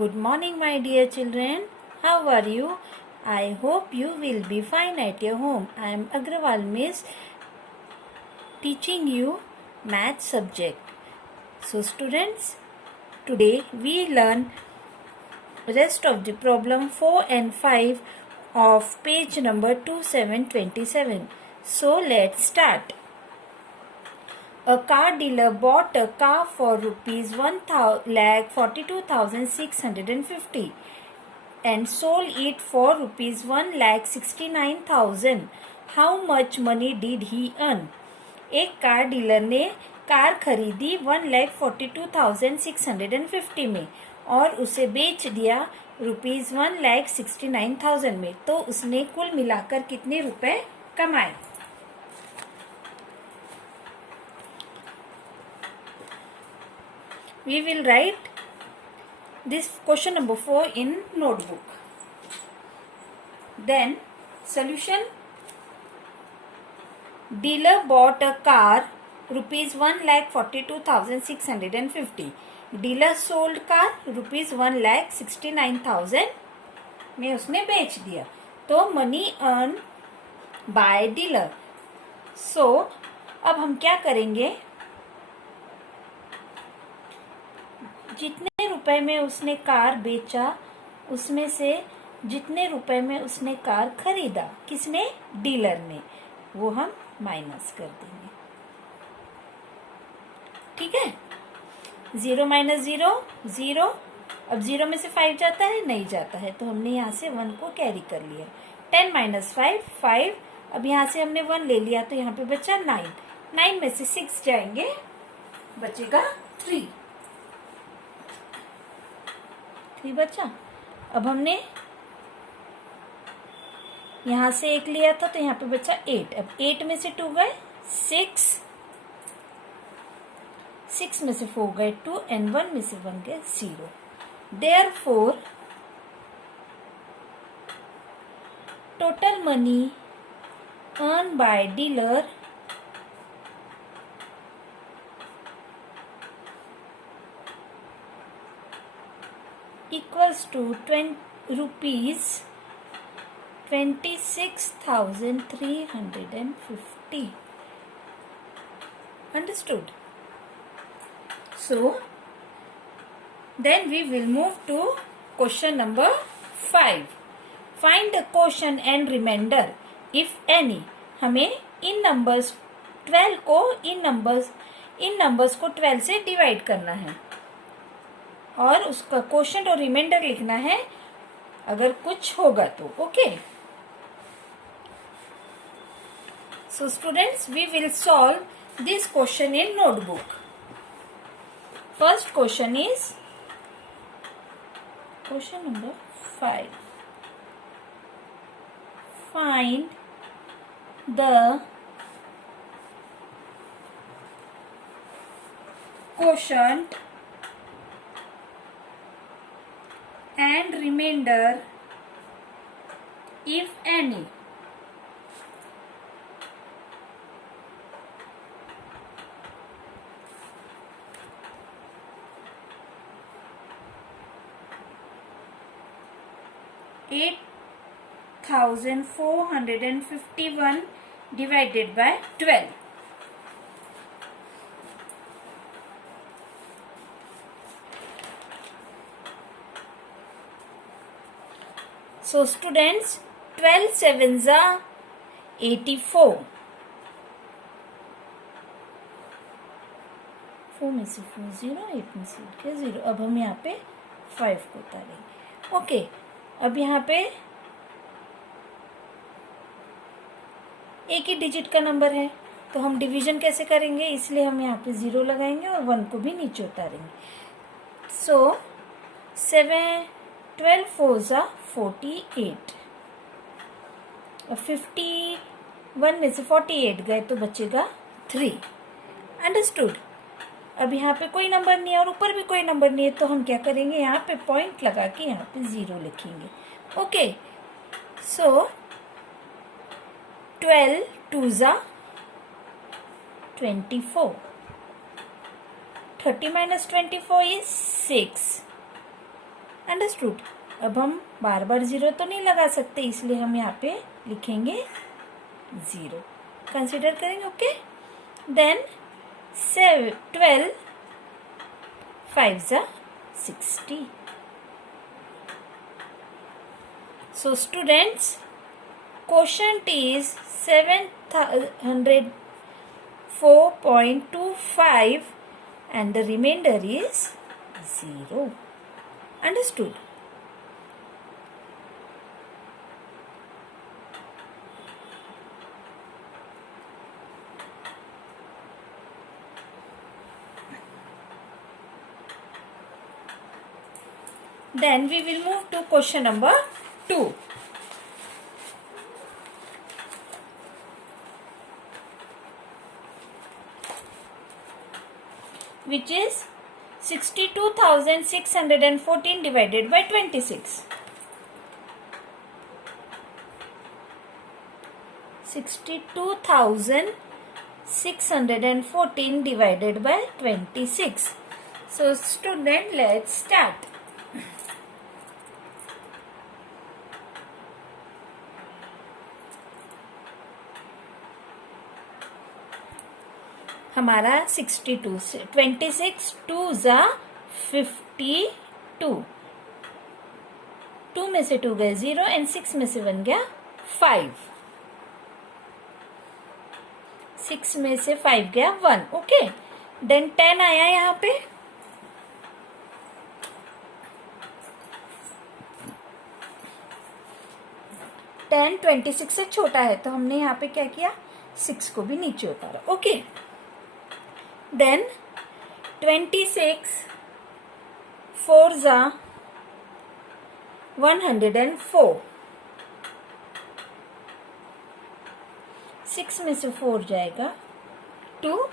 Good morning, my dear children. How are you? I hope you will be fine at your home. I am Agrawal Miss teaching you math subject. So students, today we learn rest of the problem 4 and 5 of page number 2727. So let's start. A car dealer bought a car for rupees 1,42,650 and sold it for rupees 1,69,000. How much money did he earn? एक car dealer ने car खरीदी 1,42,650 में और उसे बेच दिया rupees 1,69,000 में, तो उसने कुल मिलाकर कितने रुपए कमाए? We will write this question number 4 in notebook. Then solution. Dealer bought a car rupees 1,42,650. Dealer sold car rupees 1,69,000 में उसने बेच दिया, तो मनी अर्न बाय डीलर. सो अब हम क्या करेंगे? जितने रुपए में उसने कार बेचा उसमें से जितने रुपए में उसने कार खरीदा, किसने? डीलर ने, वो हम माइनस कर देंगे. ठीक है. 0 माइनस 0 0. अब 0 में से 5 जाता है? नहीं जाता है, तो हमने यहाँ से 1 को कैरी कर लिया. 10 माइनस 5 5. अब यहाँ से हमने 1 ले लिया, तो यहाँ पे बचा 9. 9 में से 6 जाएंगे, बचेगा 3 बचा. अब हमने यहां से 1 लिया था, तो यहाँ पे बचा 8. अब 8 में से 2 गए 6 में से 4 गए 2 एंड 1 में से 1 गए 0. Therefore, total money earned by dealer equals to rupees 26,350. Understood? So, then we will move to question number 5. Find the quotient and remainder, if any. हमें इन नंबर्स 12 को इन नंबर्स को 12 से डिवाइड करना है और उसका क्वोशंट और रिमाइंडर लिखना है अगर कुछ होगा तो. Okay. So students, we will solve this question in notebook. First question is question number 5. Find the quotient and remainder, if any. $8,451 divided by 12. So students, 12 sevens are 84. 4 में से 4 0, 8 में से 8 0. अब हम यहाँ पे 5 को उतारेंगे. ओके. अब यहाँ पे एक ही डिजिट का नंबर है, तो हम डिवीजन कैसे करेंगे? इसलिए हम यहाँ पे 0 लगाएंगे और 1 को भी नीचे उतारेंगे. सो 12 4s are 48. और 51 में से 48 गए तो बचेगा 3. अंडरस्टूड? अब यहाँ पे कोई नंबर नहीं है और ऊपर भी कोई नंबर नहीं है, तो हम क्या करेंगे? यहाँ पे पॉइंट लगा के यहाँ पे 0 लिखेंगे. Okay. So 12 2s are 24. 30 minus 24 is 6. Understood. अब हम बार बार जीरो तो नहीं लगा सकते, इसलिए हम यहाँ पे लिखेंगे जीरो, कंसिडर करेंगे। ओके, देन 12 5 जा 60। So students, quotient is 704.25 and the remainder is 0. Understood? Then we will move to question number 2. Which is 62,614 divided by 26. 62,614 divided by 26. So student, let's start. हमारा 62 से 26 2 जा 52, 2 में से 2 गए 0 एंड 6 में से बन गया 5, 6 में से 5 गया 1। ओके, देन 10 आया यहाँ पे, टेन 26 से छोटा है तो हमने यहाँ पे क्या किया, 6 को भी नीचे उतारा। ओके, देन 26 4 जा 104, 6 में से 4 जाएगा 2,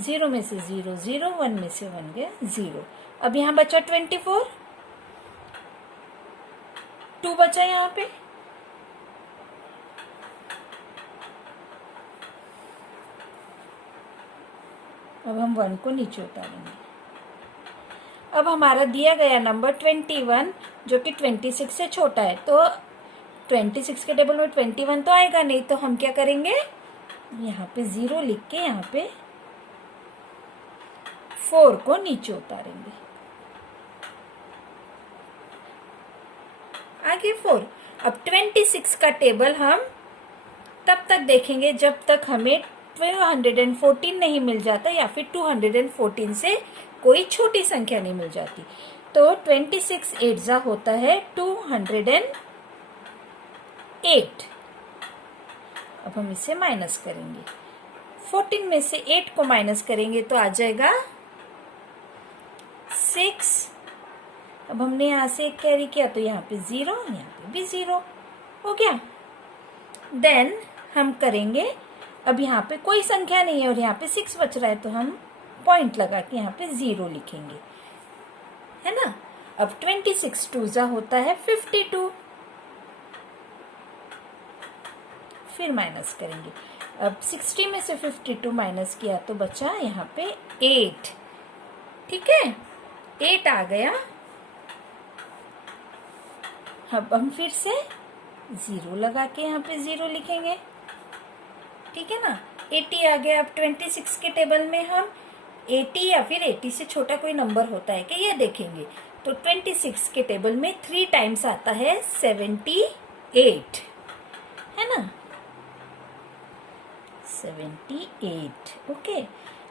0 में से 0 0, 1 में से 1 गया 0। अब यहाँ बचा 24, 2 बचा यहाँ पे, अब हम 1 को नीचे उतारेंगे। अब हमारा दिया गया नंबर 21 जो कि 26 से छोटा है, तो 26 के टेबल में 21 तो आएगा नहीं, तो हम क्या करेंगे, यहाँ पे 0 लिख के यहाँ पे 4 को नीचे उतारेंगे। आगे 4। अब 26 का टेबल हम तब तक देखेंगे जब तक हमें 214 नहीं मिल जाता या फिर 214 से कोई छोटी संख्या नहीं मिल जाती। तो 26 8 जा होता है 208। अब हम इसे माइनस करेंगे, 14 में से 8 को माइनस करेंगे तो आ जाएगा 6। अब हमने यहाँ से एक कैरी किया तो यहाँ पे 0, यहाँ पे भी 0 हो गया। देन हम करेंगे, अब यहाँ पे कोई संख्या नहीं है और यहाँ पे 6 बच रहा है तो हम पॉइंट लगा के यहाँ पे 0 लिखेंगे, है ना। अब 26 2 जा होता है 52, फिर माइनस करेंगे। अब 60 में से 52 माइनस किया तो बचा यहाँ पे 8, ठीक है, 8 आ गया। अब हम फिर से 0 लगा के यहाँ पे 0 लिखेंगे, ठीक है ना। 80 आ गया। अब 26 के टेबल में हम 80 या फिर 80 से छोटा कोई नंबर होता है कि ये देखेंगे। तो 26 के टेबल में 3 टाइम्स आता है 78, है ना, 78। ओके,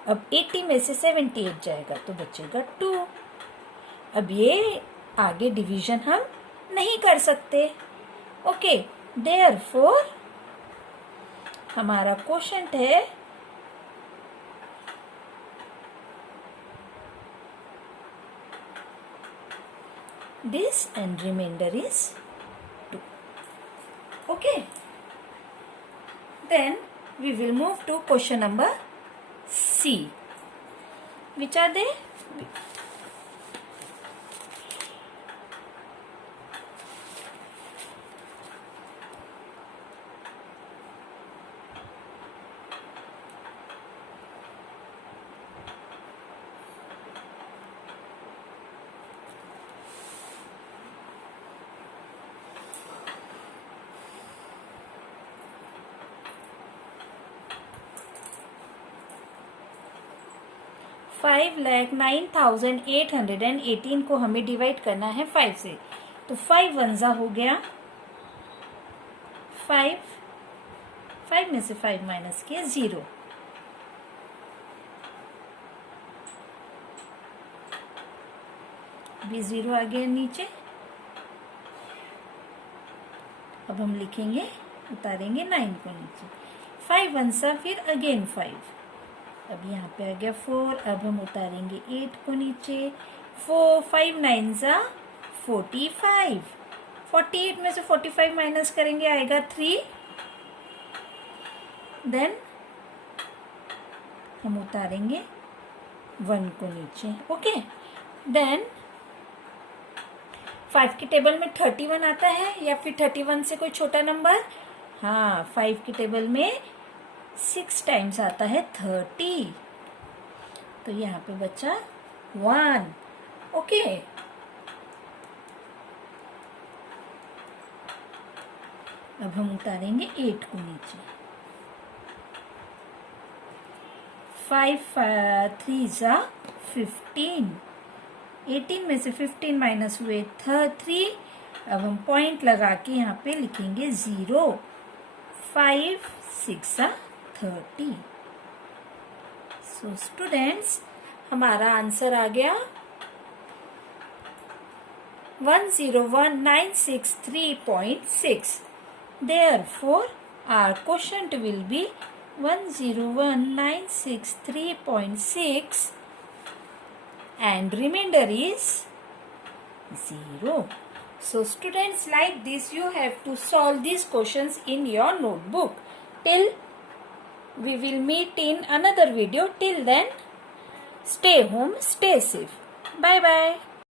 अब 80 में से 78 जाएगा तो बचेगा 2। अब ये आगे डिवीजन हम नहीं कर सकते। ओके, देयरफॉर हमारा क्वोशंट है this and remainder is 2. Okay, then we will move to question number C. Which are they? 5,09,818 को हमें डिवाइड करना है 5 से, तो 5 1 हो गया 5, 5 में से 5 माइनस किया 0, भी 0 आ गया नीचे। अब हम लिखेंगे, उतारेंगे 9 को नीचे, 5 1 सा, फिर अगेन 5, अब यहाँ पे आ गया 4, अब हम उतारेंगे 8 को नीचे, 4 5 9 सा 45, 48 में से 45 माइनस करेंगे आएगा 3, देन हम उतारेंगे 1 को नीचे, ओके। देन 5 की टेबल में 31 आता है या फिर 31 से कोई छोटा नंबर? हाँ, 5 की टेबल में 6 टाइम्स आता है 30, तो यहाँ पे बचा 1, ओके। अब हम उतारेंगे 8 को नीचे, 5 3 सा 15, 18 में से 15 माइनस हुए 3, अब हम पॉइंट लगा के यहाँ पे लिखेंगे 0, 5 6 30। सो स्टूडेंट्स, हमारा आंसर आ गया 101963.6। Therefore, our quotient will be 101963.6 and remainder is 0. So students, like this you have to solve these questions in your notebook. Till we will meet in another video. Till then, stay home, stay safe. Bye bye.